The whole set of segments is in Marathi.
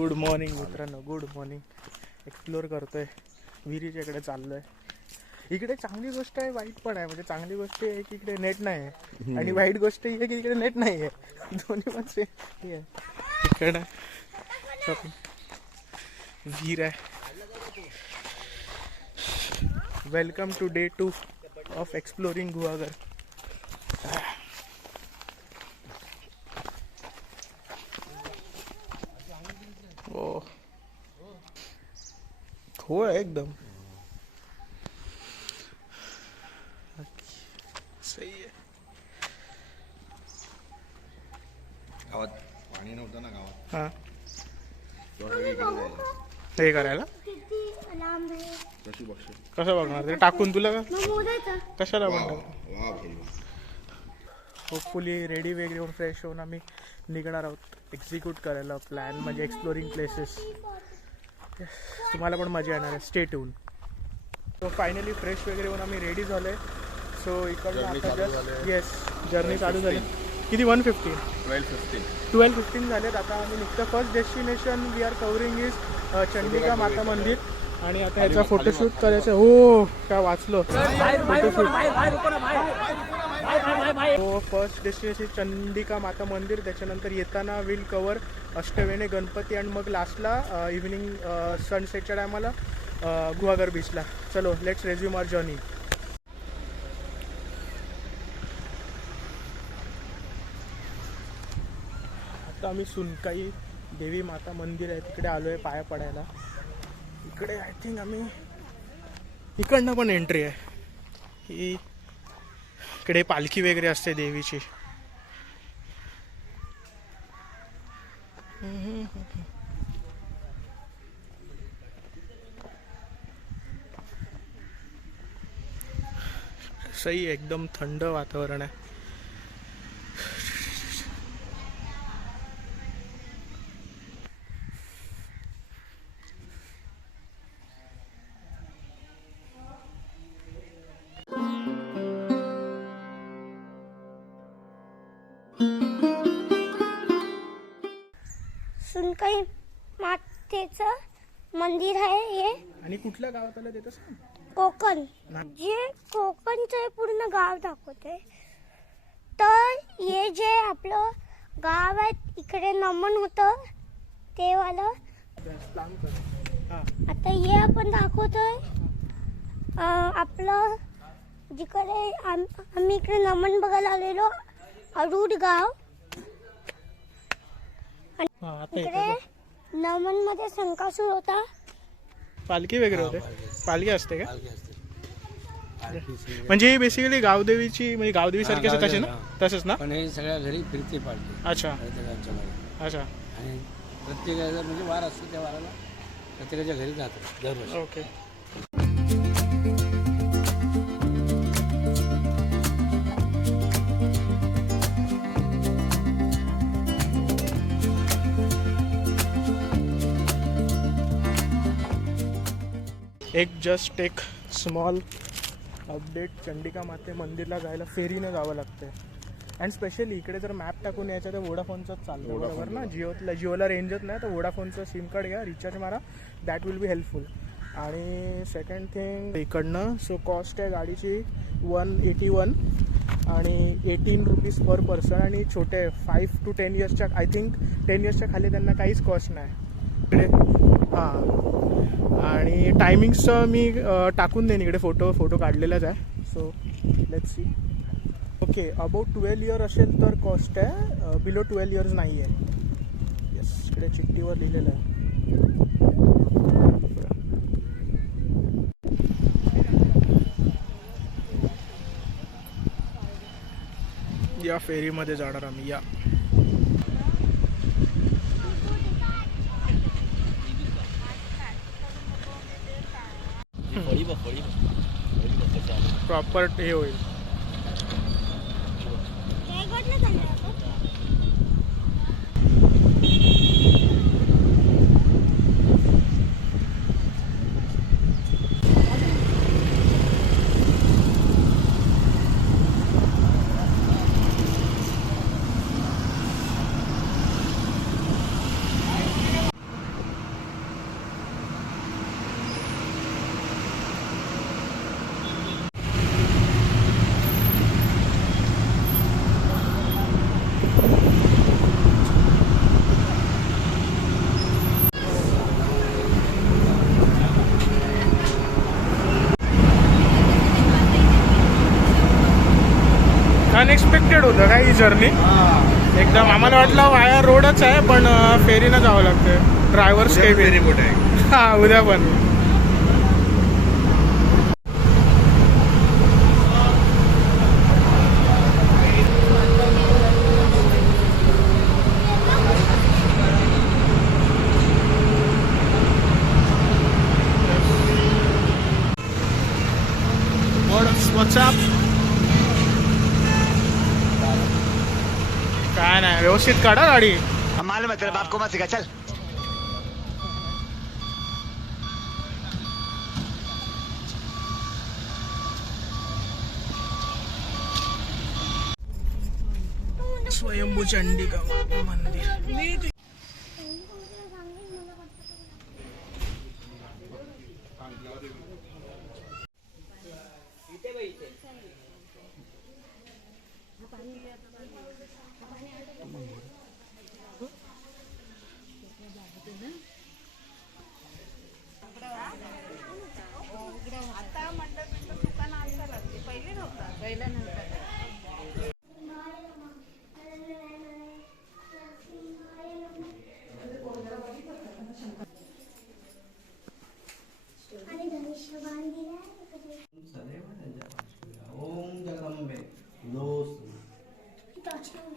गुड मॉर्निंग मित्रांनो, गुड मॉर्निंग. एक्सप्लोअर करतोय, विहिरीच्या इकडे चाललोय. इकडे चांगली गोष्ट आहे, वाईट पण आहे. म्हणजे चांगली गोष्ट आहे की इकडे नेट नाही आहे आणि वाईट गोष्ट ही आहे की इकडे नेट नाही आहे. दोन्ही पण सेम आहे. इकडे विहीर आहे. Welcome to day 2 of exploring Guhagar. हो एकदम सही आहे. गावात पाणी नव्हतं ना गावात. हां, कशी हे करायला कसं बघणार ते टाकून तुला का कशाला म्हणतात. होपफुली रेडी वगैरे होऊन फ्रेश होऊन आम्ही निघणार आहोत एक्झिक्यूट करायला प्लॅन, म्हणजे एक्सप्लोरिंग प्लेसेस. तुम्हाला पण मजा येणार आहे, stay tune. So finally fresh वगैरे होऊन आम्ही रेडी झालो आहे. सो इकडनं आता जस्ट येस जर्नी चालू झाली. किती 150 12:15 झालेत. आता आम्ही निघतो. First destination we are covering is Chandika Mata Mandir. आणि आता ह्याचा फोटोशूट करायचं. हो काय वाचलो फोटोशूट. हो फर्स्ट डेस्टिनेशन चंडिका माता मंदिर. त्याच्यानंतर येताना विल कवर अष्टवेणे गणपती आणि मग लास्टला इव्हिनिंग सनसेटच्या टायमाला गुहागर बीचला. चलो लेट्स रेझ्यूम आवर जर्नी. आता आम्ही सुनकाई देवी माता मंदिर आहे तिकडे आलो आहे पाया पडायला. इकडे आय थिंक आम्ही इकडनं पण एंट्री आहे. ही इकडे पालखी वगैरे असते देवीची. सही एकदम थंड वातावरण आहे. सुनकाई मातेचं मंदिर आहे हे. आणि कुठल्या गावात आलं देतस? कोकण. जे कोकणचं पूर्ण गाव दाखवते. तर हे जे आपलं गाव आहे इकडे नमन होतं ते वालं. आता हे आपण दाखवतोय आपलं जिकडे आम्ही इकडे नमन बघायला आलेलो अरुड गाव. इकडे नमन मध्ये संकासूर होता. पालखी वगैरे होते. पालखी असते का? म्हणजे बेसिकली गावदेवीची, म्हणजे गावदेवी सारखी असते तसे ना? तसंच ना? पण हे सगळ्या घरी फिरते पालखी. अच्छा अच्छा. आणि प्रत्येकाचा म्हणजे वार असतो, त्या वाराला प्रत्येकाच्या घरी जातात दरवर्षी. ओके. एक स्मॉल अपडेट. चंडिका माते मंदिरला जायला फेरीनं जावं लागतं. अँड स्पेशली इकडे जर मॅप टाकून यायचं तर वोडाफोनचंच चालतं बरोबर ना? जिओला रेंजच नाही तर वोडाफोनचं सिम कार्ड घ्या, रिचार्ज मारा, दॅट विल बी हेल्पफुल. आणि सेकंड थिंग इकडनं सो कॉस्ट आहे गाडीची 181 आणि 18 रुपीज पर पर्सन. आणि छोटे 5 to 10 इयर्सच्या, आय थिंक 10 इयर्सच्या खाली त्यांना काहीच कॉस्ट नाही इकडे. हां, आणि टायमिंग्सचं मी टाकून देईन इकडे, फोटो काढलेलाच आहे. So let's see. Okay, about 12 year असेल तर कॉस्ट आहे, बिलो 12 इयर्स नाही आहे. येस, इकडे चिठ्ठीवर लिहिलेलं आहे. या फेरीमध्ये जाणार आम्ही. या प्रॉपर हे होईल. कॉम्प्लिकेटेड होतं काय ही जर्नी एकदम. आम्हाला वाटलं वाया रोडच आहे पण फेरीनं जावं लागतं. ड्रायव्हर्स उद्या केबिन रिपोर्ट आहे. हा उद्या पण. What's up? काय नाही व्यवस्थित काढा गाडी. मालूम है तेरे बाप को मत सिखा चल. स्वयंभू चंडिका मंदिर.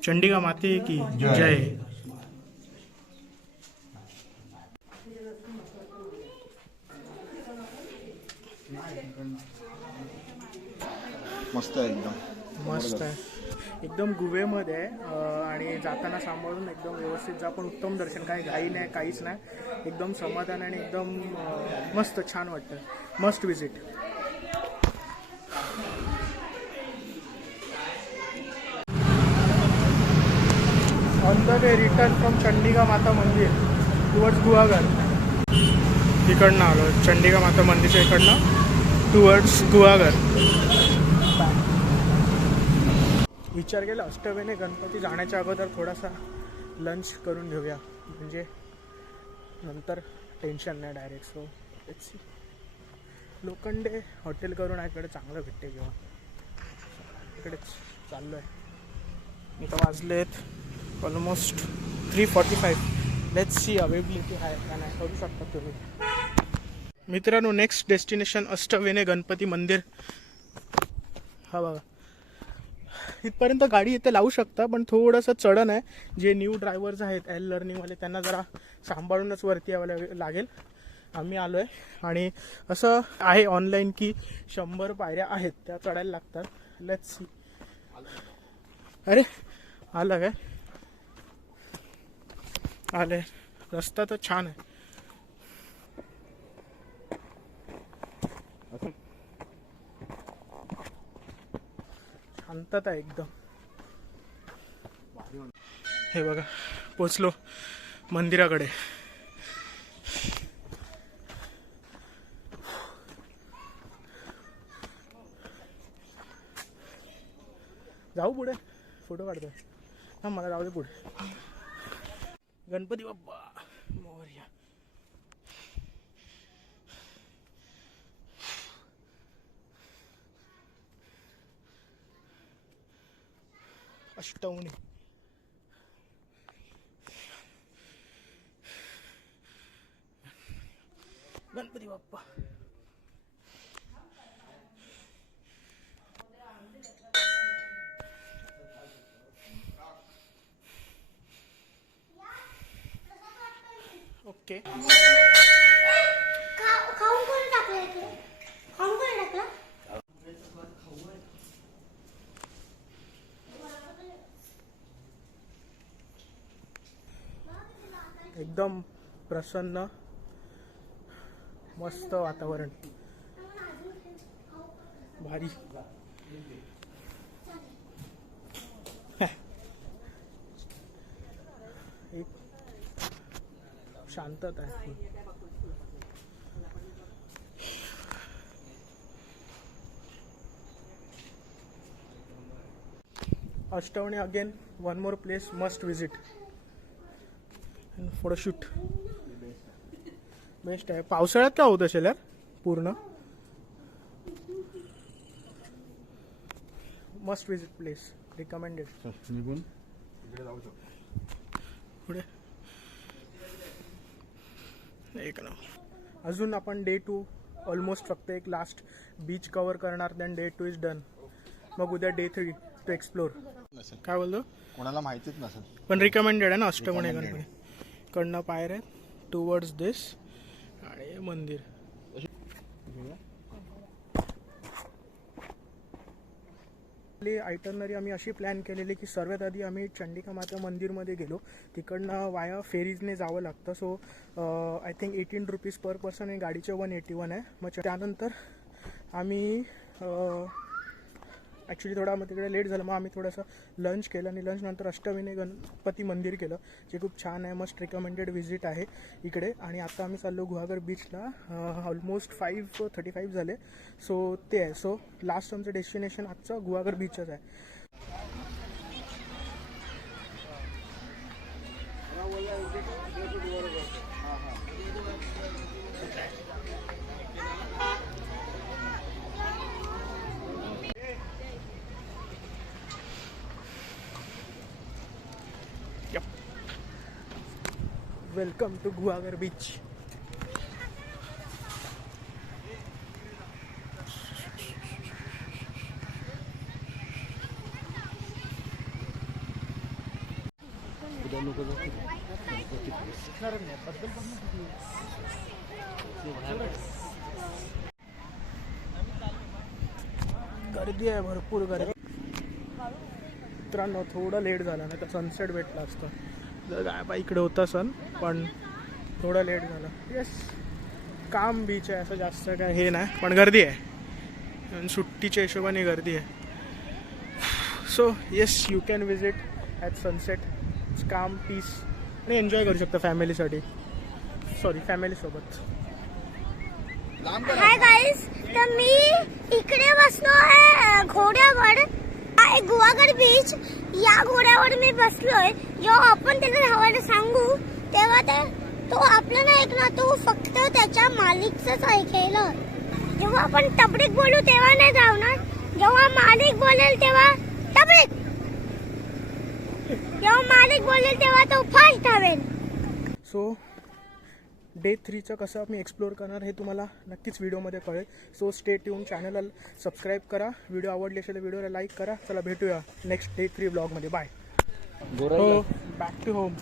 चंडिका माते की जय. मस्त आहे एकदम. मस्त आहे एकदम गुहेमध्ये आहे. आणि जाताना सांभाळून एकदम व्यवस्थित जा. पण उत्तम दर्शन, काही घाई नाही काहीच नाही. एकदम समाधान आणि एकदम मस्त छान वाटतं. Must visit. On the way return from Chandika Mata मंदिर टुवर्ड्स गुहागर. तिकडनं आलो चंडिका माता मंदिरच्या इकडनं टुवर्ड्स गुहागर. विचार केला अष्टवेने गणपती जाण्याच्या अगोदर थोडासा लंच करून घेऊया, म्हणजे नंतर टेन्शन नाही direct. So let's see. Lokhande hotel करून इकडे चांगलं भेटते जेव्हा. इकडेच चाललो आहे. इथं वाजलेत ऑलमोस्ट 3:45. लेट्स सी अवेबिलिटी आहे का नाही. करू शकता तुम्ही. मित्रांनो नेक्स्ट डेस्टिनेशन अष्टवेने गणपती मंदिर. हा बघा इथपर्यंत गाडी इथे लावू शकता पण थोडंसं चढण आहे. जे न्यू ड्रायव्हर्स आहेत लर्निंगवाले त्यांना जरा सांभाळूनच वरती यावं लागेल. आम्ही आलो आहे आणि असं आहे ऑनलाईन की 100 पायऱ्या आहेत त्या चढायला लागतात. Let's see. अरे आलं काय आले. रस्ता तर छान आहे. शांतता आहे एकदम. हे बघा पोचलो मंदिराकडे. जाऊ पुढे फोटो काढतोय. हा मला जाऊ दे पुढे. गणपती बाप्पा मोरया. अष्टवणी गणपती बाप्पा. ओके खाऊन कोणी टाकलं इथे? खाऊन कोणी टाकलं? एकदम प्रसन्न मस्त वातावरण भारी. एक शांतता आहे. अष्टवणी again one more place must visit. Photoshoot best आहे. पावसाळ्यात काय होत असेल यार पूर्ण. Must visit place. रिकमेंडेड. निघून पुढे एक ना. अजून आपण डे 2 ऑलमोस्ट फक्त एक लास्ट बीच कवर करणार. Then day 2 is done. मग उद्या डे 3 टू एक्सप्लोर. काय बोलतो? कोणाला माहितीच नसेल. पण रिकमेंडेड आहे ना अष्टमणी गणपती. कडनं पायऱ्या टुवर्ड्स दिस आणि मंदिर. आपली आयटनरी आम्ही अशी प्लॅन केलेली की सर्वात आधी आम्ही चंडिका माता मंदिरमध्ये गेलो. तिकडनं वाया फेरीजने जावं लागतं. So I think 18 rupees per person आणि गाडीचे 181 आहे. मग त्यानंतर आम्ही ॲक्च्युली थोडा मग तिकडे लेट झालं. मग आम्ही थोडंसं लंच केलं आणि लंच नंतर अष्टविनायक गणपती मंदिर केलं, जे खूप छान आहे. मस्ट रिकमेंडेड व्हिजिट आहे इकडे. आणि आता आम्ही चाललो गुहागर बीचला. ऑलमोस्ट 5:35 झाले. सो ते आहे. सो लास्ट आमचं डेस्टिनेशन आजचं गुहागर बीचच आहे. Welcome to Guhagar beach. गर्दी आहे, भरपूर गर्दी. मित्रांनो थोडं लेट झालं नाही तर सनसेट भेटला असतं. जर काय बा इकडे होता सन, पण थोडं लेट झालं. येस, काम बीच आहे, असं जास्त काय हे नाही, पण गर्दी आहे आणि सुट्टीच्या हिशोबाने गर्दी आहे. So yes, you can visit at sunset. It's काम, पीस आणि एन्जॉय करू शकता फॅमिलीसाठी. सॉरी, फॅमिलीसोबत. हाय गाईज, तर मी इकडे बसलो आहे घोड्यावर. गुहागर बीच या घोड्यावर मी बसलोय. जेव्हा आपण त्याला धावायला सांगू तेव्हा तो आपलं नाही ऐकणार, तो फक्त त्याच्या मालिकच ऐकेल. जेव्हा आपण टपरीक बोलू तेव्हा नाही धावणार. जेव्हा मालिक बोलेल तेव्हा टपरीक. जेव्हा मालिक बोलेल तेव्हा तो फास्ट धावेल. सो डे 3चं कसं आम्ही एक्सप्लोअर करणार हे तुम्हाला नक्कीच व्हिडिओमध्ये कळेल. So stay tune. चॅनलला सबस्क्राईब करा. व्हिडिओ आवडली असेल तर व्हिडिओला लाईक करा. चला भेटूया नेक्स्ट डे 3 ब्लॉगमध्ये. बाय. हो, बॅक टू होम.